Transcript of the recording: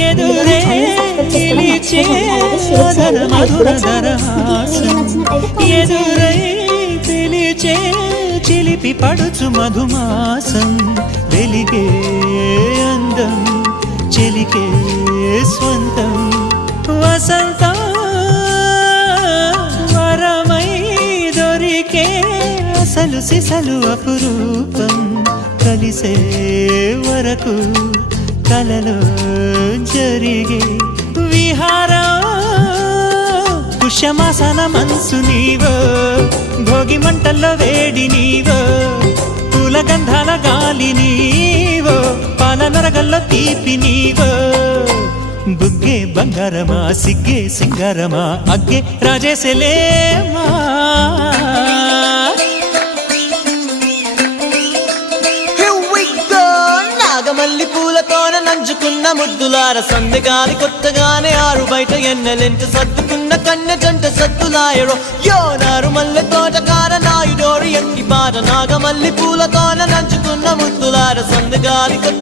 ఎదురే నిలిచే మధురధరహాసం ఎదురై పిలిచే చిలిపి పడుచు మధుమాసం వెలిగే అందం చెలికే స్వంతం వసంతం వరమై దొరికే అసలు సిసలు అపురూపం కలిసే వరకు కలలో జరిగే విహారం పుష్యమాసన మనసు నీవో భోగి మంటల్లో వేడి నీవో పూల గంధాల గాలి నీవో పాల నరగల్లో తీపి నీవో బుగ్గే బంగారమా సిగ్గే సింగారమా అగ్గే రాజేశలేమా మల్లి పూలతోన నంచుకున్న ముద్దులార సందగాలి కొత్తగానే ఆరు బయట ఎన్నెలెంట సర్దుకున్న కన్నె జంట సద్దులాయరో యోనారు మల్లె తోటకార నాయుడోరు ఎంకి పాట నాగమల్లి పూలతోన నంచుకున్న ముద్దులార సందగాలి